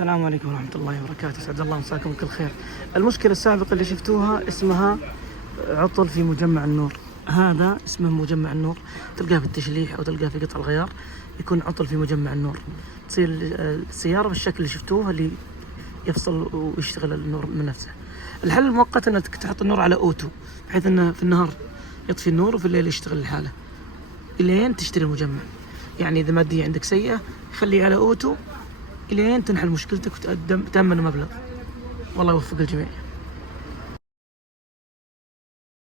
السلام عليكم ورحمة الله وبركاته، سعد الله مساكم بكل خير. المشكلة السابقة اللي شفتوها اسمها عطل في مجمع النور، هذا اسمه مجمع النور، تلقاه في التشليح أو تلقاه في قطع الغيار، يكون عطل في مجمع النور. تصير السيارة بالشكل اللي شفتوه اللي يفصل ويشتغل النور من نفسه. الحل المؤقت انك تحط النور على اوتو، بحيث انه في النهار يطفي النور وفي الليل يشتغل لحاله الين تشتري المجمع. يعني اذا مادية عندك سيئة خليه على اوتو الين تنحل مشكلتك وتأمن مبلغ. والله يوفق الجميع.